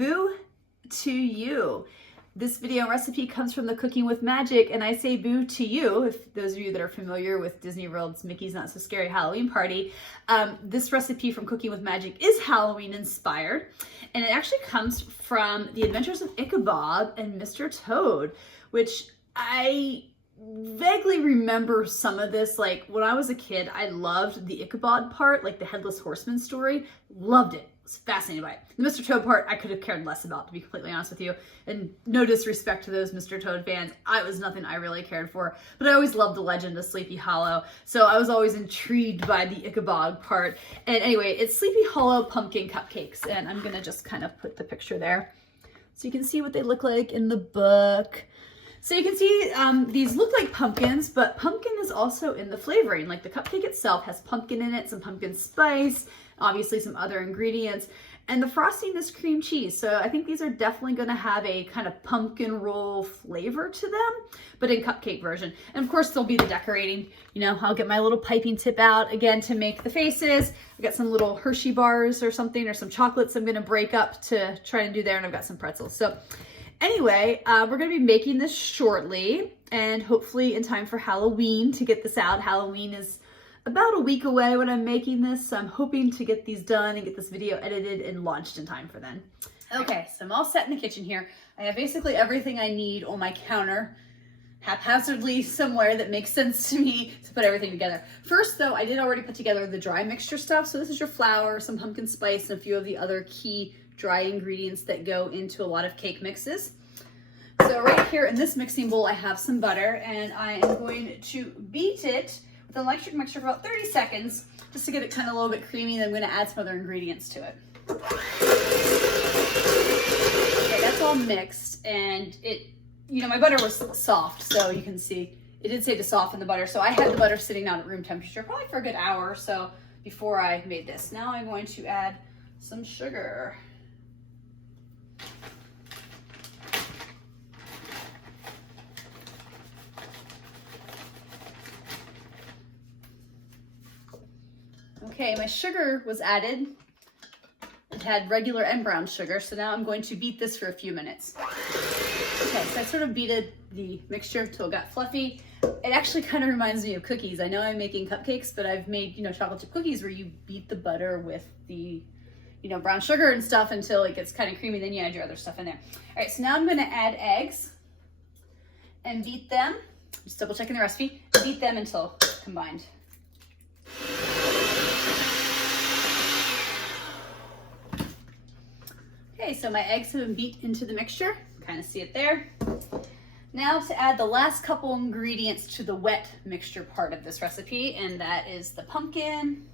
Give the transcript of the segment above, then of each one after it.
Boo to you. This video recipe comes from the Cooking with Magic, and I say boo to you, if those of you that are familiar with Disney World's Mickey's Not So Scary Halloween Party. This recipe from Cooking with Magic is Halloween inspired, and it actually comes from The Adventures of Ichabod and Mr. Toad, which I vaguely remember some of this. Like when I was a kid, I loved the Ichabod part, like the Headless Horseman story, loved it. Was fascinated by it. The Mr. Toad part I could have cared less about, to be completely honest with you. And no disrespect to those Mr. Toad fans, it was nothing I really cared for. But I always loved the legend of Sleepy Hollow, so I was always intrigued by the Ichabod part. And anyway, it's Sleepy Hollow Pumpkin Cupcakes, and I'm gonna just kind of put the picture there so you can see what they look like in the book. So you can see these look like pumpkins, but pumpkin is also in the flavoring. Like the cupcake itself has pumpkin in it, some pumpkin spice, obviously some other ingredients, and the frosting is cream cheese. So I think these are definitely gonna have a kind of pumpkin roll flavor to them, but in cupcake version. And of course there'll be the decorating. You know, I'll get my little piping tip out again to make the faces. I've got some little Hershey bars or something, or some chocolates I'm gonna break up to try and do there, and I've got some pretzels. So anyway, we're gonna be making this shortly, and hopefully in time for Halloween to get this out. Halloween is about a week away when I'm making this, so I'm hoping to get these done and get this video edited and launched in time for then. Okay, so I'm all set in the kitchen here. I have basically everything I need on my counter, haphazardly somewhere that makes sense to me to put everything together. First though, I did already put together the dry mixture stuff. So this is your flour, some pumpkin spice, and a few of the other key dry ingredients that go into a lot of cake mixes. So right here in this mixing bowl, I have some butter, and I am going to beat it with an electric mixer for about 30 seconds, just to get it kind of a little bit creamy, and then I'm going to add some other ingredients to it. Okay, that's all mixed, and it, you know, my butter was soft, so you can see, it did say to soften the butter, so I had the butter sitting down at room temperature probably for a good hour or so before I made this. Now I'm going to add some sugar. Okay, my sugar was added. It had regular and brown sugar, so now I'm going to beat this for a few minutes. Okay, so I sort of beated the mixture till it got fluffy. It actually kind of reminds me of cookies. I know I'm making cupcakes, but I've made, you know, chocolate chip cookies where you beat the butter with the, you know, brown sugar and stuff until it gets kind of creamy, then you add your other stuff in there. All right, so now I'm gonna add eggs and beat them. Just double checking the recipe. Beat them until combined. Okay, so my eggs have been beat into the mixture. Kind of see it there. Now to add the last couple ingredients to the wet mixture part of this recipe, and that is the pumpkin,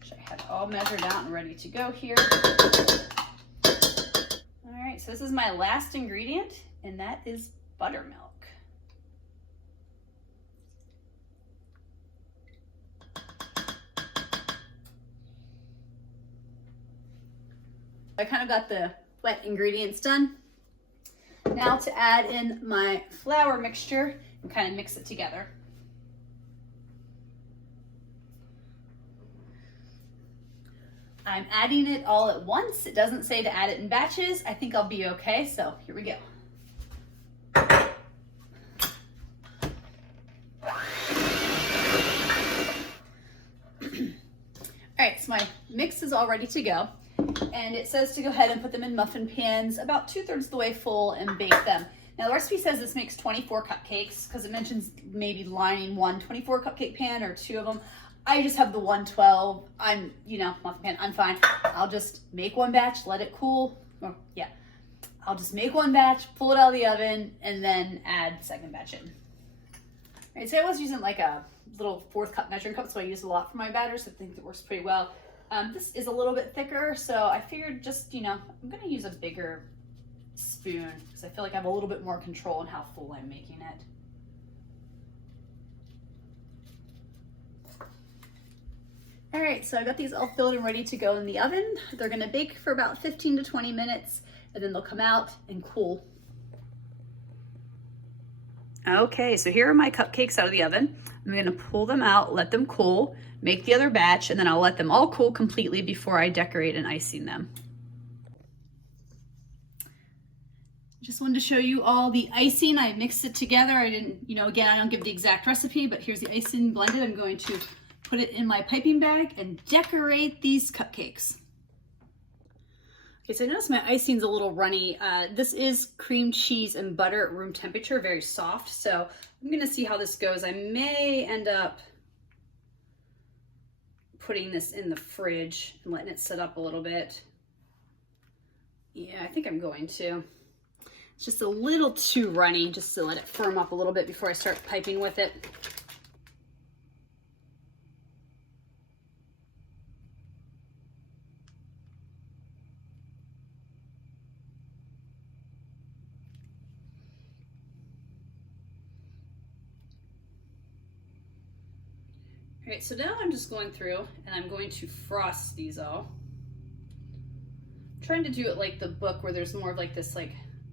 which I have all measured out and ready to go here. All right, so this is my last ingredient, and that is buttermilk. I kind of got the wet ingredients done. Now to add in my flour mixture and kind of mix it together. I'm adding it all at once. It doesn't say to add it in batches. I think I'll be okay, so here we go. All right, so my mix is all ready to go. And it says to go ahead and put them in muffin pans about 2/3 the way full and bake them. Now the recipe says this makes 24 cupcakes because it mentions maybe lining one 24 cupcake pan or two of them. I just have the 112. I'm, you know, muffin pan, I'm fine. I'll just make one batch, let it cool. Or, yeah, I'll just make one batch, pull it out of the oven, and then add the second batch in. All right, so I was using like a little 4th cup measuring cup, so I use a lot for my batter, so I think it works pretty well. This is a little bit thicker, so I figured just, you know, I'm gonna use a bigger spoon because I feel like I have a little bit more control on how full I'm making it. All right, so I got these all filled and ready to go in the oven. They're gonna bake for about 15 to 20 minutes, and then they'll come out and cool. Okay, so here are my cupcakes out of the oven. I'm gonna pull them out, let them cool, make the other batch, and then I'll let them all cool completely before I decorate and icing them. Just wanted to show you all the icing. I mixed it together. I didn't, again, I don't give the exact recipe, but here's the icing blended. I'm going to put it in my piping bag and decorate these cupcakes. Okay, so I noticed my icing's a little runny. This is cream cheese and butter at room temperature, very soft. So I'm gonna see how this goes. I may end up putting this in the fridge and letting it sit up a little bit. Yeah, I think I'm going to. It's just a little too runny, just to let it firm up a little bit before I start piping with it. All right, so now I'm just going through and I'm going to frost these all. I'm trying to do it like the book where there's more of like this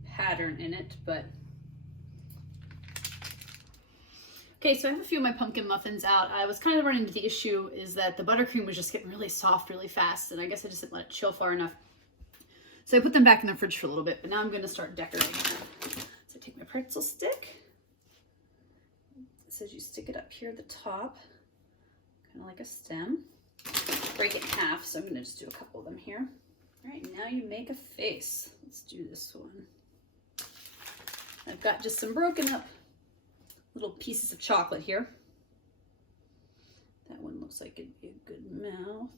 pattern in it, but. Okay, so I have a few of my pumpkin muffins out. I was kind of running into the issue is that the buttercream was just getting really soft really fast, and I guess I just didn't let it chill far enough. So I put them back in the fridge for a little bit, but now I'm gonna start decorating them. So I take my pretzel stick. It says you stick it up here at the top, kind of like a stem. Break it in half, so I'm gonna just do a couple of them here. All right, now you make a face. Let's do this one. I've got just some broken up little pieces of chocolate here. That one looks like it'd be a good mouth.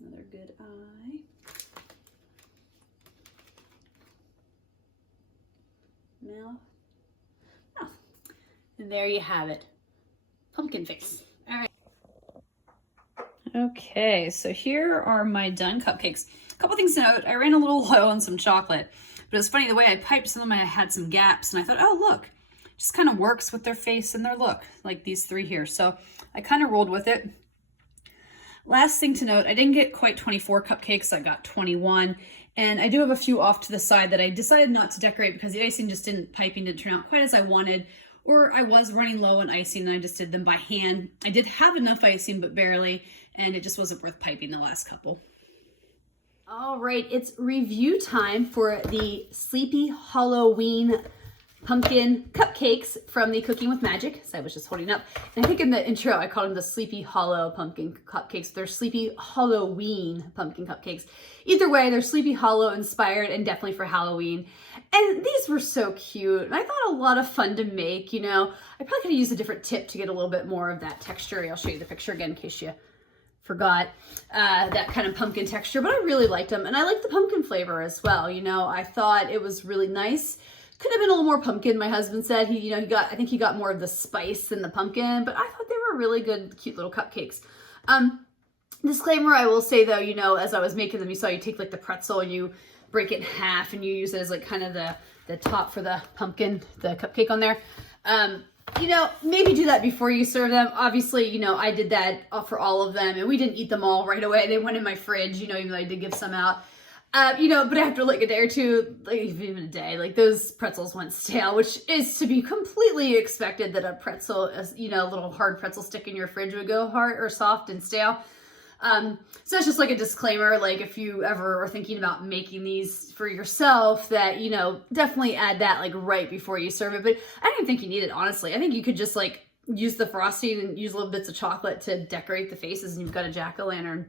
Another good eye. Mouth. Oh, and there you have it. Pumpkin face. All right. Okay, so here are my done cupcakes. A couple things to note. I ran a little low on some chocolate, but it's funny the way I piped some of them, I had some gaps, and I thought, oh, look, just kind of works with their face and their look, like these three here. So I kind of rolled with it. Last thing to note, I didn't get quite 24 cupcakes, I got 21. And I do have a few off to the side that I decided not to decorate because the icing just piping didn't turn out quite as I wanted, or I was running low on icing and I just did them by hand. I did have enough icing, but barely, and it just wasn't worth piping the last couple. All right, it's review time for the Sleepy Holloween Pumpkin Cupcakes from the Cooking with Magic. So I was just holding up. And I think in the intro, I called them the Sleepy Hollow Pumpkin Cupcakes. They're Sleepy Halloween Pumpkin Cupcakes. Either way, they're Sleepy Hollow inspired and definitely for Halloween. And these were so cute. And I thought a lot of fun to make, I probably could have used a different tip to get a little bit more of that texture. I'll show you the picture again in case you forgot that kind of pumpkin texture, but I really liked them. And I liked the pumpkin flavor as well. I thought it was really nice. Could have been a little more pumpkin, my husband said. I think he got more of the spice than the pumpkin, but I thought they were really good, cute little cupcakes. Disclaimer, I will say though, as I was making them, you saw you take like the pretzel and you break it in half and you use it as like kind of the top for the pumpkin, the cupcake on there. Maybe do that before you serve them. Obviously, I did that for all of them and we didn't eat them all right away. They went in my fridge, even though I did give some out. But after like a day or two, like even a day, like those pretzels went stale, which is to be completely expected that a pretzel, a little hard pretzel stick in your fridge would go hard or soft and stale. So that's just like a disclaimer, like if you ever are thinking about making these for yourself that, definitely add that like right before you serve it. But I don't even think you need it, honestly. I think you could just like use the frosting and use little bits of chocolate to decorate the faces and you've got a jack-o'-lantern.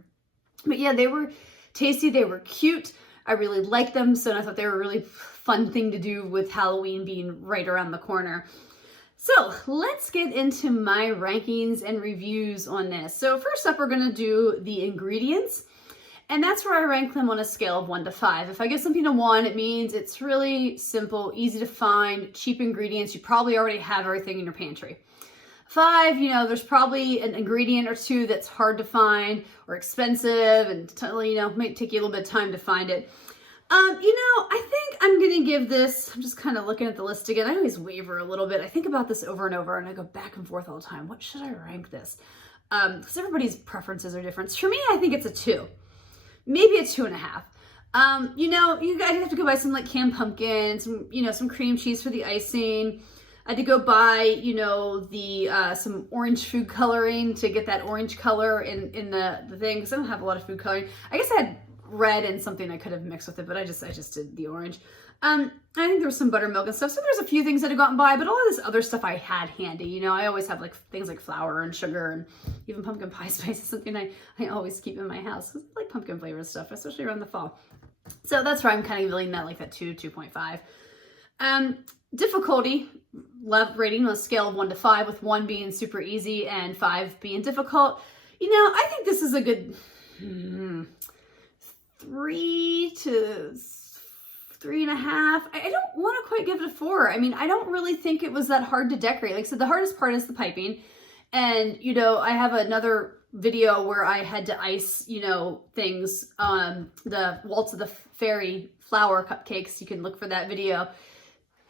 But yeah, they were tasty, they were cute. I really liked them, so I thought they were a really fun thing to do with Halloween being right around the corner. So let's get into my rankings and reviews on this. So first up, we're gonna do the ingredients, and that's where I rank them on a scale of 1 to 5. If I give something a 1, it means it's really simple, easy to find, cheap ingredients. You probably already have everything in your pantry. 5, there's probably an ingredient or two that's hard to find or expensive and, might take you a little bit of time to find it. I think I'm going to give this, I'm just kind of looking at the list again. I always waver a little bit. I think about this over and over and I go back and forth all the time. What should I rank this? Because everybody's preferences are different. For me, I think it's a 2, maybe a 2.5. You know, you guys have to go buy some like canned pumpkin, some, you know, some cream cheese for the icing. I had to go buy, you know, the some orange food coloring to get that orange color in the thing, because I don't have a lot of food coloring. I guess I had red and something I could have mixed with it, but I just did the orange. I think there was some buttermilk and stuff. So there's a few things that I got and buy, but all of this other stuff I had handy. You know, I always have like things like flour and sugar and even pumpkin pie spice is something I always keep in my house, because I like pumpkin flavored stuff, especially around the fall. So that's where I'm kind of feeling that like that 2.5. Difficulty rating on a scale of 1 to 5, with 1 being super easy and 5 being difficult. You know, I think this is a good 3 to 3.5. I don't want to quite give it a 4. I mean, I don't really think it was that hard to decorate. Like I said, the hardest part is the piping. And, you know, I have another video where I had to ice, you know, things, the Waltz of the Fairy flower cupcakes. You can look for that video.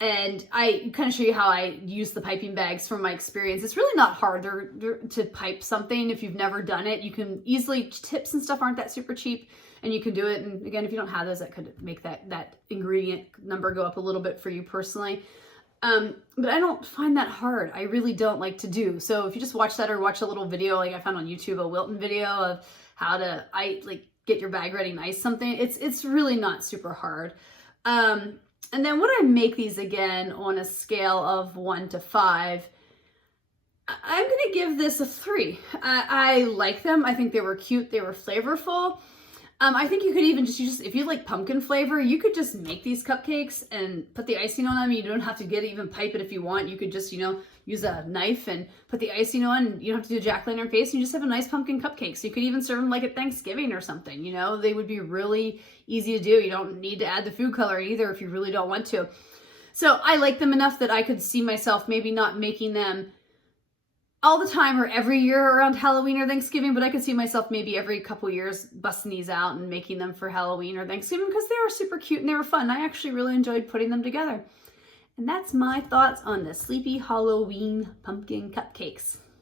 And I kind of show you how I use the piping bags from my experience. It's really not hard to pipe something. If you've never done it, you can easily, tips and stuff aren't that super cheap, and you can do it. And again, if you don't have those, that could make that ingredient number go up a little bit for you personally. But I don't find that hard. I really don't like to do. So if you just watch that, or watch a little video like I found on YouTube, a Wilton video of how to get your bag ready and ice something, it's really not super hard. And then when I make these again on a scale of 1 to 5, I'm going to give this a 3. I like them. I think they were cute. They were flavorful. I think you could even just if you like pumpkin flavor, you could just make these cupcakes and put the icing on them. You don't have to even pipe it if you want. You could just, you know, use a knife and put the icing on. And you don't have to do a jack-o'-lantern face. You just have a nice pumpkin cupcake. So you could even serve them like at Thanksgiving or something. You know, they would be really easy to do. You don't need to add the food coloring either if you really don't want to. So I like them enough that I could see myself maybe not making them all the time or every year around Halloween or Thanksgiving, but I could see myself maybe every couple years busting these out and making them for Halloween or Thanksgiving, because they are super cute and they were fun. I actually really enjoyed putting them together. And that's my thoughts on the Sleepy Holloween Pumpkin Cupcakes.